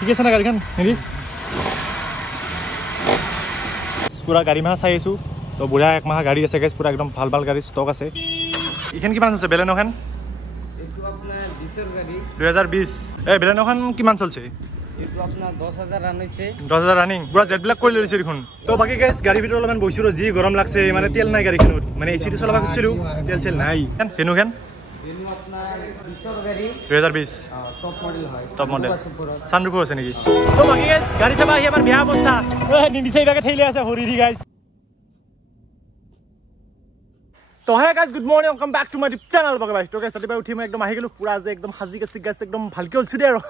ঠিক আছে না গাড়ীখন নিদিছ পুৰা গাড়ী মাহা চাই আছোঁ তো বুঢ়া এক মাহা গাড়ী আছে গাইছ পুৰা একদম ভাল ভাল গাড়ী ষ্টক আছে এইখন কিমান চলছে বেলেনোখন 2020 এই বেলেনোখন কিমান চলছে 10,000 ৰানিং পুৰা জেটবিলাক কৰি লৈছে দেখোন তো বাকী গাইছ গাড়ীৰ ভিতৰত অলপমান বহিছোঁ যি গৰম লাগছে মানে তেল নাই গাড়ীখনত মানে এচিটো চলাব খুজিছিলোঁ তেল চেল নাই ফেনুখন 2020 টপ মডেল সানৰুফ আছে নেকি তো বাকী গাইছ গাড়ী চাবা আহি আমাৰ বেয়া অৱস্থা নিদিছে এইভাগে ঠেলি আছে ভৰি দি গাইছ তো hey guys good morning welcome back to my YouTube channel বগাই তো গাইজ ৰাতিপুৱা উঠি মই একদম আহি গ'লো পুৰা যে একদম সাজি কাচি গাইছ একদম ভালকৈ ওলছোঁ দে আৰু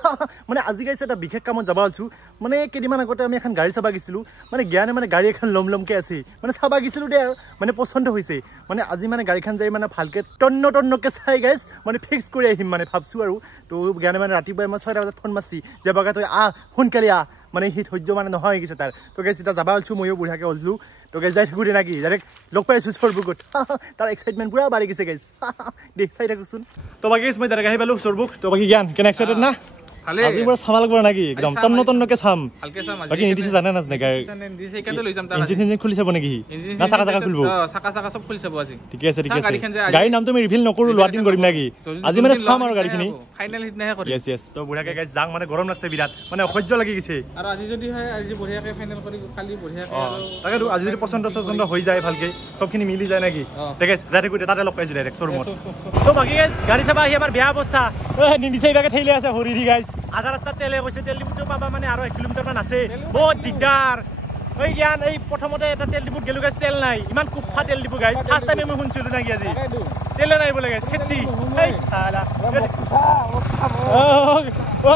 মানে আজি গাইছে এটা বিশেষ কামত যাব ওলছোঁ মানে কেইদিনমান আগতে আমি এখন গাড়ী চাবা গৈছিলোঁ মানে জ্ঞানে মানে গাড়ী এখন লমলমকৈ আছে মানে চাবা গৈছিলোঁ দে আৰু মানে পচন্দ হৈছে মানে আজি মানে গাড়ীখন যাই মানে ভালকৈ টন্নকৈ চাই গাইছ মানে ফিক্স কৰি আহিম মানে ভাবছোঁ আৰু তো জ্ঞানে মানে ৰাতিপুৱাই মই 6টা বজাত ফোন মাৰছি যে বগা তই সোনকালে মানে সি ধৈৰ্য মানে নহয় গৈছে তাৰ তো গাইছ এতিয়া যাব ওলছোঁ ময়ো বুঢ়াকৈ ওলছোঁ তো গাইছ যাই থাকোঁ দে নাকি ডাইৰেক্ট লগ পাইছোঁ চৰবুকত তাৰ এক্সাইটমেণ্ট পুৰা বাঢ়ি গৈছে গাইছ দেখ চাই থাকোঁচোন তো বাকী মই ডাইৰেক্ট আহি পালোঁ চৰবুক তো বাকী জ্ঞান কেনে এক্সাইটেড না আজি পুৰা চাব লাগিব নাকি একদম টন্নকৈ চাম বাকী নিদিছে জানে নাজানে গাড়ী ইঞ্জিন খুলি চাব নেকি না চাকা খুলিব ঠিকে আছে গাড়ীৰ নামটো আমি ৰিভিল নকৰোঁ লোৱাৰ দিন কৰিম নাকি আজি মানে চাম আৰু গাড়ীখিনি য়েছ য়েছ তো বুঢ়াকৈ গাইছ যাং মানে গৰম লাগছে বিৰাট মানে অসহ্য লাগি গৈছে তাকেতো আজি যদি পচন্দ হৈ যায় ভালকৈ চবখিনি মিলি যায় নাকি তাকে যাই থাকোঁ তাতে লগ পাইছোঁ ডাইৰেক্ট শ্বৰুমত তো বাকী গাইছ গাড়ী চাবা আহি আমাৰ বেয়া অৱস্থা নিদিছে এইভাগে ঠেলি আছে ভৰি দি গাইছ আধা ৰাস্তাত তেলে গৈছে তেল ডিপুটো পাবা মানে আৰু 1 কিলোমিটাৰমান আছে বহুত দিগদাৰ ঐ জ্ঞান এই প্ৰথমতে এটা তেল ডিপুত গেলোঁ গাইছ তেল নাই ইমান কুফা তেল ডিপু গাইছ ফাৰ্ষ্ট টাইম মই শুনিছিলোঁ নাকি আজি তেলে নাই বোলে গাইছ খেচি এই চালা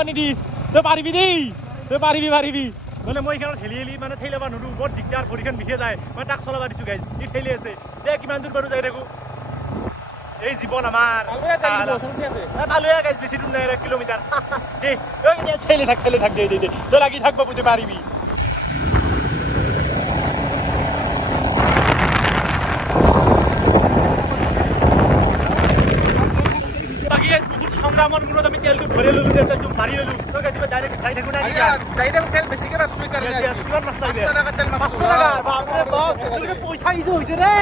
নিদিছ তই পাৰিবি দেই তই পাৰিবি মানে মই এইখনত হেলি মানে ঠেলি ল'ব নোৱাৰোঁ বহুত দিগদাৰ ভৰিখন বিষে যায় মই তাক চলাব দিছোঁ গাইছ ই ঠেলি আছে দে কিমান দূৰ বাৰু যাই থাকোঁ এই জীৱন আমাৰ পালোৱে গাইছ বেছি দূৰ নাই 1 কিলোমিটাৰ দেই ঠেলি থাক দে তই লাগি থাকব বুজি পাৰিবি বাকী বহুত সংগ্ৰামৰ মূৰত আমি তেলটো ভৰাই ল'লোঁ তেলটো মাৰি ল'লোঁ তই গাইছ ডাইৰেক্ট যাই থাকোঁ না তেল বেছিকৈ নাচবি কাৰণে কিমান নাচাই 500 টকা বাপৰে বাপ তোৰ পইচা ইজো হৈছে ৰে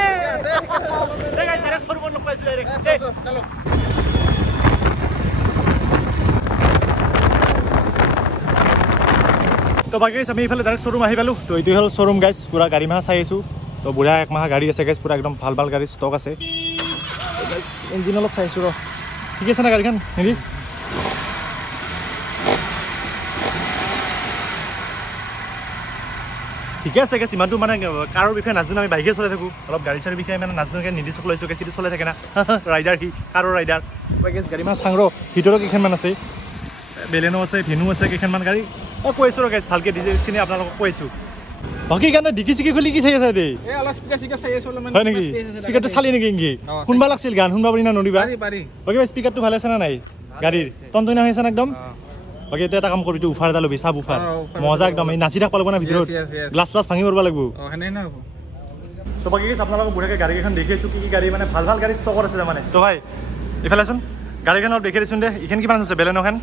দে গাইছ ডাইৰেক্ট শ্বৰুমত লগ পাইছোঁ ডাইৰেক্ট চলো তো বাকী আমি এইফালে ডাইৰেক্ট শ্বৰুম আহি পালোঁ তো এইটো হ'ল শ্বৰুম গাইছ পুৰা গাড়ী মাহা চাই আছোঁ তো বুঢ়া এক মাহা গাড়ী আছে গাইছ পুৰা একদম ভাল ভাল গাড়ী ষ্টক আছে ইঞ্জিন অলপ চাইছোঁ ৰ ঠিক আছে না গাড়ীখন নিদিছ ঠিকে আছে গেছ ইমানটো মানে কাৰৰ বিষয়ে নাজানো আমি বাইকে চলাই থাকোঁ অলপ গাড়ী চাড়ীৰ বিষয়ে মানে নাজানো নিৰ্দিষ্ট লৈছোঁ গেছিটো চলাই থাকে না ৰাইডাৰ সি কাৰৰ ৰাইডাৰ গেছ গাড়ী মানে চাং ৰ ভিতৰত কেইখনমান আছে বেলেনো আছে ভেনু আছে কেইখনমান গাড়ী কৈ আছোঁ ৰ গেছ ভালকৈ ডিটেইলছখিনি আপোনালোকক কৈ আছোঁ বাকী কাৰণে ডিকি চিকি খুলি কি চাই আছে দে হয় নেকি স্পীকাৰটো চালি নেকি ইংগি শুনবা লাগছিল গান শুনবা পাৰি না নৰিবা বাকী স্পীকাৰটো ভালে আছে না নাই গাড়ীৰ টনটনা হৈ আছে না একদম বাকী এতিয়া এটা কাম কৰিবি তই উফাৰ এটা ল'বি চাব উফাৰ মজা একদম এই নাচি থাকিব লাগিব না ভিতৰত গ্লাছ গ্লাছ ভাঙি পৰিব লাগিব তো বাকী আপোনালোকক বুঢ়াকৈ গাড়ীকেইখন দেখি আছোঁ কি গাড়ী মানে ভাল ভাল গাড়ী ষ্টকত আছে মানে তো ভাই এইফালেচোন গাড়ীখন অলপ দেখি দিছোন দে এইখন কিমান চলছে বেলেনোখন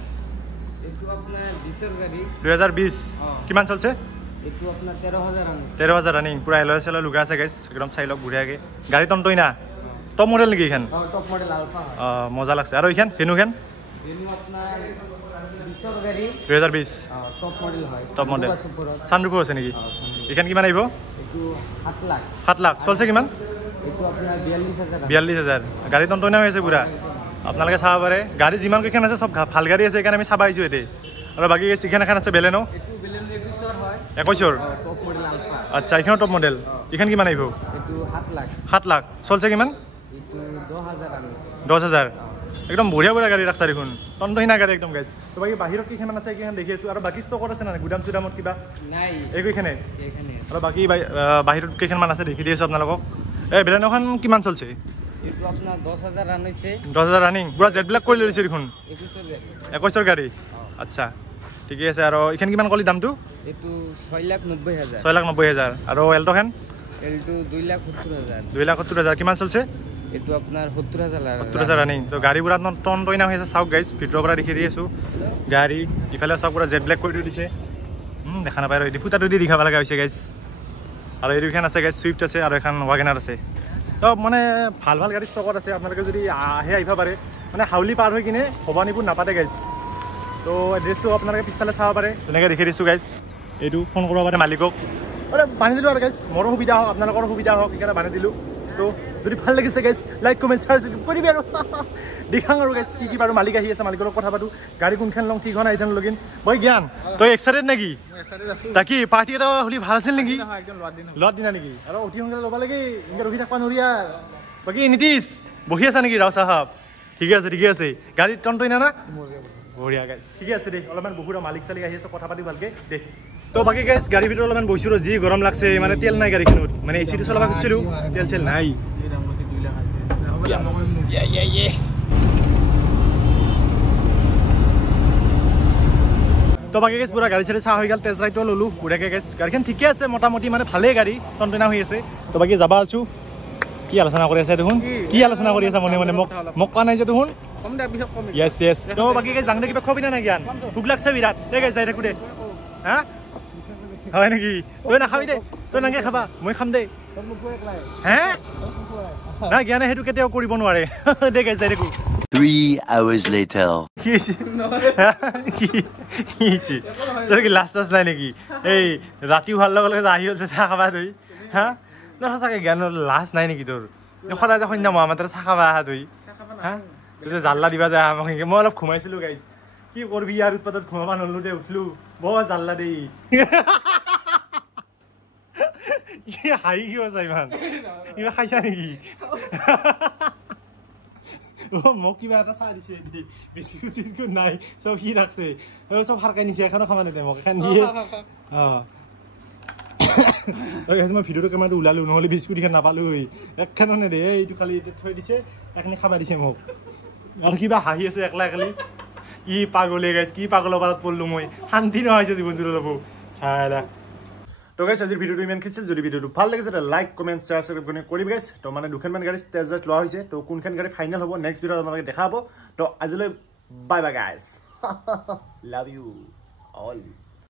2020 কিমান চলছে 13,000 ৰানিং পুৰা এলয় চেলয় লুগা আছে গাইছ একদম চাই লওক বুঢ়াকৈ গাড়ী টনটই না টপ মডেল নেকি এইখন মজা লাগছে আৰু এইখন ভেনুখন 2020 টপ মডেল সানৰুফ আছে নেকি এইখন কিমান আহিব 7 লাখ চলছে কিমান 42,000 গাড়ী টনটই না হৈ আছে পুৰা আপোনালোকে চাব পাৰে গাড়ী যিমান কেইখন আছে চব ভাল গাড়ী আছে সেইকাৰণে আমি চাব আহিছোঁ এতিয়া আৰু বাকী এইখন এখন আছে বেলেনো 21 আচ্ছা এইখন টপ মডেল এইখন কিমান আহিব 7 লাখ চলছে কিমান 10,000 একদম বঢ়িয়া গাড়ী ৰাখছা দেখোন টনটনা গাড়ী একদম গাইছ তো বাকী বাহিৰত কেইখনমান আছে এইকেইখন দেখি আছোঁ আৰু বাকী ষ্টকত আছে না গুদাম চুদামত কিবা এইকেইখনে আৰু বাকী বাহিৰত কেইখনমান আছে দেখি দি আছোঁ আপোনালোকক এই বেলেনোখন কিমান চলছে 10,000 ৰানিং পুৰা জেটবিলাক কৰি লৈছে দেখোন 21 গাড়ী আচ্ছা ঠিকে আছে আৰু এইখন কিমান ক'লি দামটো 6,90,000 আৰু এল্টোখন 2,70,000 কিমান চলছে এইটো আপোনাৰ 70000 ৰানিং তো গাড়ীবোৰত টন টইনা হৈ আছে চাওক গাইজ ভিতৰৰ পৰা দেখি আছোঁ গাড়ী ইফালে চাওক পুৰা জেড ব্লেক কৰি থৈ দিছে দেখা নাপায় আৰু এইটো ফুটাটো দি দেখাব লগা হৈছে গাইজ আৰু এইটো এখন আছে গাইজ চুইফ্ট আছে আৰু এখন ৱাগনাৰ আছে তো মানে ভাল ভাল গাড়ী ষ্টকত আছে আপোনালোকে যদি আহে আহিব পাৰে মানে হাউলি পাৰ হৈ কিনে ভবানীপুৰ নাপাতে গাইজ তো এড্ৰেছটো আপোনালোকে পিছফালে চাব পাৰে তেনেকৈ দেখি দিছোঁ গাইজ এইটো ফোন কৰিব পাৰে মালিকক বান্ধি দিলোঁ আৰু গাইজ মোৰো সুবিধা হওক আপোনালোকৰো সুবিধা হওক সেইকাৰণে বান্ধি দিলোঁ তো যদি ভাল লাগিছে গাইজ লাইক কমেণ্ট শ্বেয়াৰ কৰিবি আৰু দেখাং আৰু গাইজ কি বাৰু মালিক আহি আছে মালিকৰ লগত কথা পাতোঁ গাড়ী কোনখন লওঁ ঠিক হোৱা নাই এইখন লগিন বই জ্ঞান তই এক্সাইটেড নেকি তাকি পাৰ্টি এটা হ'লে ভাল আছিল নেকি লোৱাত দিনা নেকি আৰু অতি সোনকালে ল'ব লাগে এনেকৈ ৰখি থাকিব নোৱাৰি বাকী নীতিশ বহি আছা নেকি ৰাও চাহাব ঠিকে আছে গাড়ীত টনটই না বঢ়িয়া গাইজ ঠিকে আছে দেই অলপমান বহুত মালিক চালিক আহি আছে কথা পাতি ভালকৈ দেই তো বাকী গাইজ গাড়ীৰ ভিতৰত অলপমান বহিছোঁ যি গৰম লাগছে মানে তেল নাই গাড়ীখনত মানে এচিটো চলাব খুজিছিলোঁ তেল চেল নাই তো বাকী গাইজ পুৰা গাড়ী চাড়ী চাহ হৈ গ'ল টেষ্ট ৰাইডটো ল'লোঁ বঢ়িয়াকৈ গাইজ গাড়ীখন ঠিকে আছে মোটামুটি মানে ভালেই গাড়ী টনটনা হৈ আছে তো বাকী যাব আছোঁ কি আলোচনা কৰি আছে দেখোন কি আলোচনা কৰি আছে মনে মনে মোক কোৱা নাই যে দেখোন য়েছ তো বাকী গাইজ যাওঁতে কিবা খবি নাই জ্ঞান ভোক লাগছে বিৰাট এই গাইজ যাই থাকোঁ দে হা হয় নেকি তই নাখাবি দে তই নাগে খাবা মই খাম দেই হে নাই জ্ঞানে সেইটো কেতিয়াও কৰিব নোৱাৰে দে গাইজ যাই থাকোঁ 3 hours later তোৰ কি লাজ চাজ নাই নেকি এই ৰাতি হোৱাৰ লগে লগে আহি হৈছে চাহ খাবা তই হা ন সঁচাকৈ জ্ঞানৰ লাজ নাই নেকি তোৰ সদায় যে সন্ধ্যা মহামাত্ৰা চাহ খাবা আহা তই হা তই জাল্লা দিবা যায় আমাক মই অলপ ঘুমাইছিলোঁ গাইজ কি কৰবি ইয়াৰ উৎপাতত ঘুমাবা নলো দে উঠলোঁ বৰ জাল্লা দেই কি হাঁহি কিয় আছা ইমান কিবা খাইছা নেকি মোক কিবা এটা চাই দিছে বিস্কুট নাই চব সি ৰাখছে চব সাৰকাই নিছে এখনো খাবা নেদে মোক এখন দিয়ে মই ভিডিঅ'টো কেমেৰাটো ওলালোঁ নহ'লে বিস্কুট এখন নাপালোঁ একখানো নেদে এইটো কালি থৈ দিছে এইখিনি খাবা দিছে মোক আৰু কিবা হাঁহি আছে একলা কি পাগলে গাইছ কি পাগলৰ পাৰত পঢ়লোঁ মই শান্তি নহৈছে জীৱনটো ল'ব চাই তো গাইছ আজিৰ ভিডিঅ'টো ইমান খিছিল যদি ভিডিঅ'টো ভাল লাগিছে তো লাইক কমেণ্ট শ্বেয়াৰ ছাবস্ক্ৰাইব কৰিবি গাইছ তো মানে দুখনমান গাড়ী টেষ্ট ৰাইড লোৱা হৈছে তো কোনখন গাড়ী ফাইনেল হ'ব নেক্সট ভিডিঅ'ত আপোনালোকে দেখা হ'ব তো আজিলৈ বাই বাই গাইছ লাভ ইউ অল